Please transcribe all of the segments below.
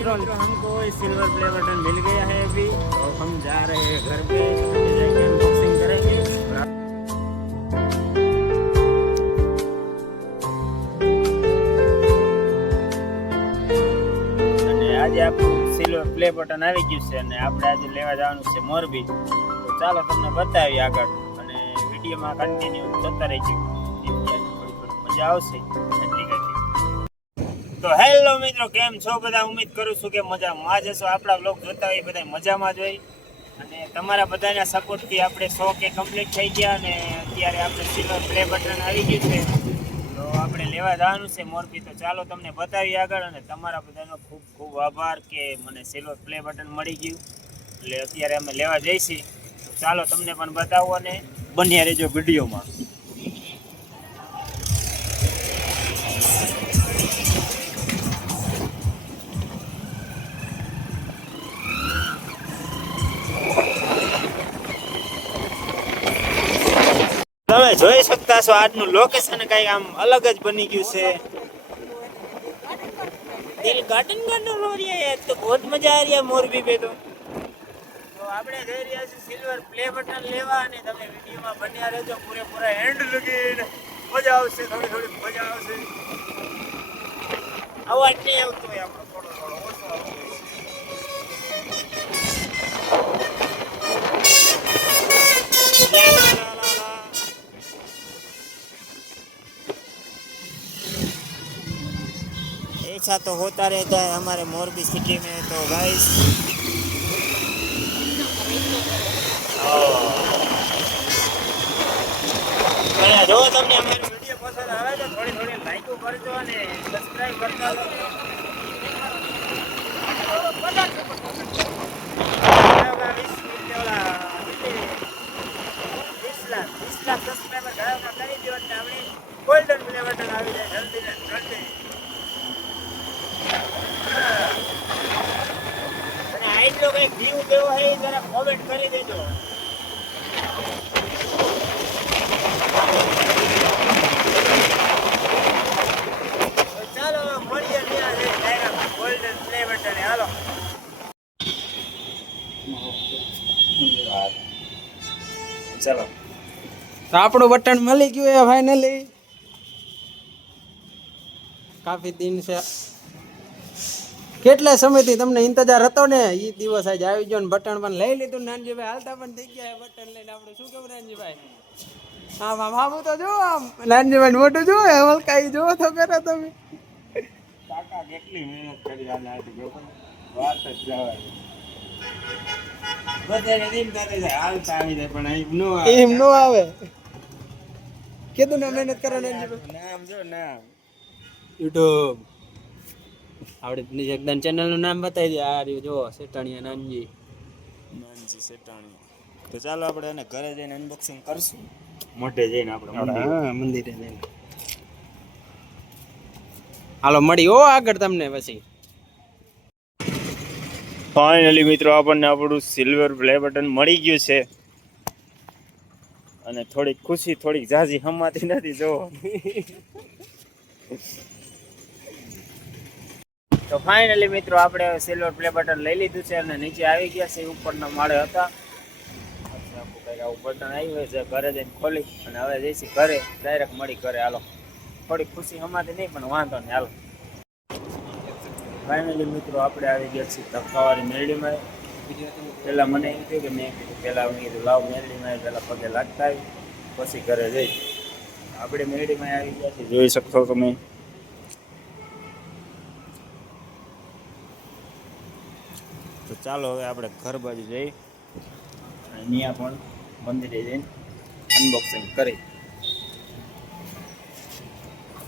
मित्रों हमको silver play button मिल गया है अभी तो हम जा रहे हैं घर पे तो जाके अनबॉक्सिंग करेंगे और आप- અને આજે આપણું સિલ્વર પ્લે બટન આવી ગયું છે અને આપણે આજે લેવા જવાનું છે મોરબી તો ચાલો તમને બતાવીએ આગળ અને વિડીયોમાં કન્ટિન્યુ જતા રહીશું થોડી થોડી મજા આવશે એટલી કઈ તો હેલો મિત્રો, કેમ છો? બધા ઉમેદ કરું છું કે મજામાં જ હશો. આપણા બ્લોગ જોતા હોય બધા મજામાં જ હોય. અને તમારા બધાના સપોર્ટથી આપણે સો કે કમ્પ્લીટ થઈ ગયા અને અત્યારે આપણે સિલ્વર પ્લે બટન આવી ગયું છે. તો આપણે લેવા જવાનું છે મોરબી. તો ચાલો તમને બતાવીએ આગળ અને તમારા બધાનો ખૂબ ખૂબ આભાર કે મને સિલ્વર પ્લે બટન મળી ગયું. એટલે અત્યારે અમે લેવા જઈશી. તો ચાલો તમને પણ બતાવો અને બન્યા રહેજો વિડીયોમાં. જોઈ શકતા છો. આજનું લોકેશન કઈ આમ અલગ જ બની ગયું છે. દિલ ગાર્ડન ગાર્ડન રો તો બહુ મજા આ રહી મોરબી પે તો આપણે જઈ રહ્યા છીએ સિલ્વર પ્લે બટન લેવા અને તમે વિડીયોમાં બન્યા રહેજો. પૂરેપૂરા હેન્ડ લગીને. મજા આવશે થોડી થોડી મજા આવશે. અવાજ નહીં આવતો હોય આપણો થોડો થોડો ઓછો આવતો હોય ऐसा तो होता रहता है हमारे मोरबी सिटी में तो गाइस જો તમને અમારો વિડીયો પસંદ આવે તો થોડી થોડી લાઈકો કરજો અને સબસ્ક્રાઇબ કરતા રહો. કોમેન્ટ કરી દેજો. ચાલો ચલો. તો આપણું બટન મળી ગયું એ ફાઇનલી કાફી દિન છે. કેટલા સમયથી તમને ઇંતજાર હતો ને? એ દિવસ આજે આવી ગયો ને બટન પણ લઈ લીધું નાનજીભાઈ. હાલતા પણ થઈ ગયા બટન લઈને આપણે. શું કેવું નાનજીભાઈ? આમ આમ આમ તો જો આમ. નાનજીભાઈ મોટું જો હલકાઈ જો તો કરો તમે. કાકા કેટલી મહેનત કરી આ નાટ વાત જ જવા બધાને એમ થાય હાલતા આવી જાય પણ અહીં નો આવે. એમ નો આવે. કીધું ને મહેનત કરો નાનજીભાઈ. નામ જો નામ. યુટ્યુબ. આપણે જગદાન ચેનલનું નામ બતાવી દે આ રહ્યું જો સેટાણીયા નાનજી. નાનજી સેટાણી તો ચાલો આપણે એને ઘરે જઈને અનબોક્સિંગ કરશું. મોઢે જઈને આપણે હા મંદિરે જઈને. હાલો મળી ઓ આગળ તમને પછી. ફાઇનલી મિત્રો આપણને આપણું સિલ્વર પ્લે બટન મળી ગયું છે. અને થોડીક ખુશી થોડીક ઝાઝી હમાતી નથી જો તો ફાઇનલી મિત્રો આપણે સિલ્વર પ્લે બટન લઈ લીધું છે અને નીચે આવી ગયા છે, ઉપરના માળે હતા. આવું બટન આવ્યું છે, ઘરે જઈને ખોલી અને હવે જઈશું ઘરે. ડાયરેક્ટ મળી ઘરે. હાલો. થોડી ખુશી અમારી નહીં, પણ વાંધો નહીં. હાલો. ફાઇનલી મિત્રો આપણે આવી ગયા છીએ ધક્કાવાળી મેરડીમાં પહેલાં મને એમ થયું કે મેં કીધું પહેલાં મેં કીધું, લાવ મેરડીમાં પહેલાં પગે લાગતા આવી પછી ઘરે જઈ. આપણે મેરડીમાં આવી ગયા છીએ. જોઈ શકશો તમે. ચાલો હવે આપણે ઘર બાજુ જઈ અને ત્યાં પણ મંદિરે જઈને અનબોક્સિંગ કરી.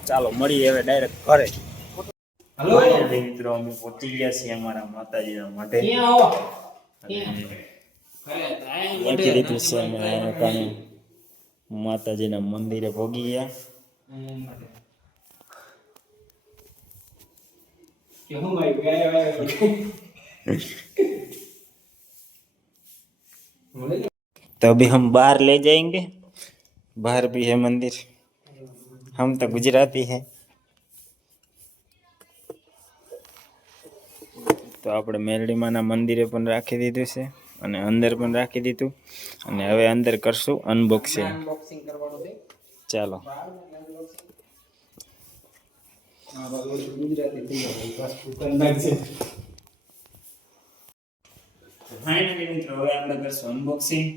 ચાલો મળીએ હવે ડાયરેક્ટ ઘરે. Finally મિત્રો અમે પહોંચી ગયા છીએ અમારા માતાજીના માટે. લીધું છે અમારા માતાજીના મંદિરે ભોગી ગયા. तो अभी हम बाहर ले जाएंगे बाहर भी है मंदिर हम तो गुजराती हैं તો આપણે મેરડીમાના મંદિરે પણ રાખી દીધું છે અને અંદર પણ રાખી દીધું અને હવે અંદર કરશું અનબોક્સિંગ અનબોક્સિંગ કરવાનું છે ચાલો ફાઇનલી હવે આપણે કરશું અનબોક્સિંગ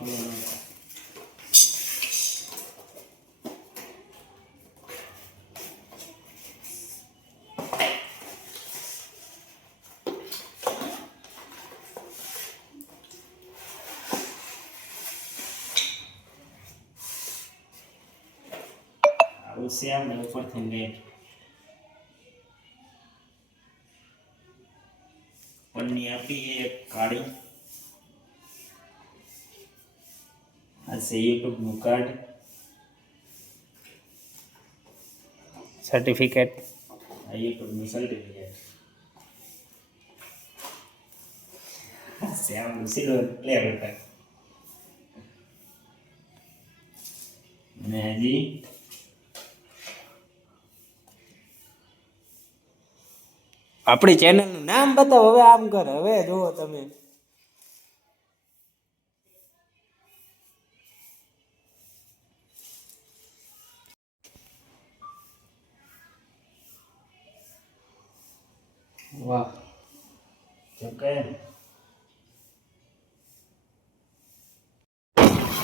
આવું છે આપણે ઉપરથી નેટ પન્ની આપી એક કાળી આ છે યુટ્યુબનું કાર્ડ સર્ટિફિકેટ આ યુટ્યુબનું સર્ટિફિકેટ આપણું સિલ્વર પ્લે બટન ને હજી આપણી ચેનલનું નામ બતાવો હવે આમ કર હવે જુઓ તમે. વાહ.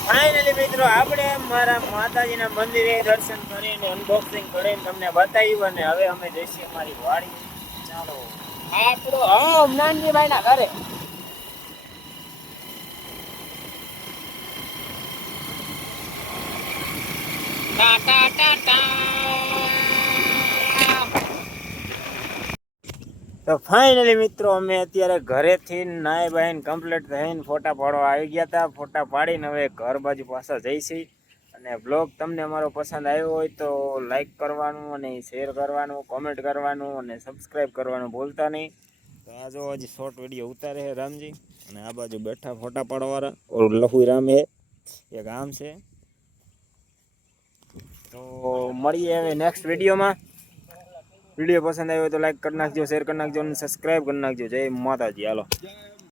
ફાઇનલી મિત્રો આપણે મારા માતાજીના મંદિરે દર્શન કરીને અનબોક્સિંગ કરીને તમને બતાવ્યું અને હવે અમે જઈશું અમારી વાડી. તો ફાઇનલી મિત્રો, અમે અત્યારે ઘરેથી નાય બહેન કમ્પ્લીટ થઈને ફોટા પાડવા આવી ગયા હતા. ફોટા પાડીને હવે ઘર બાજુ પાછા જઈશી. અને બ્લોગ તમને અમારો પસંદ આવ્યો હોય તો લાઈક કરવાનું અને શેર કરવાનું કોમેન્ટ કરવાનું અને સબસ્ક્રાઈબ કરવાનું ભૂલતા નહીં. તો આ જો હજી શોર્ટ વીડિયો ઉતારે છે રામજી અને આ બાજુ બેઠા ફોટા પાડવાવાળા ઓર લહુઈ રામ હે. એક આમ છે. તો મળીએ હવે નેક્સ્ટ વિડીયોમાં વીડિયો પસંદ આવ્યો તો લાઈક કરી નાખજો શેર કરી નાખજો અને સબસ્ક્રાઈબ કરી નાખજો. જય માતાજી. હાલો.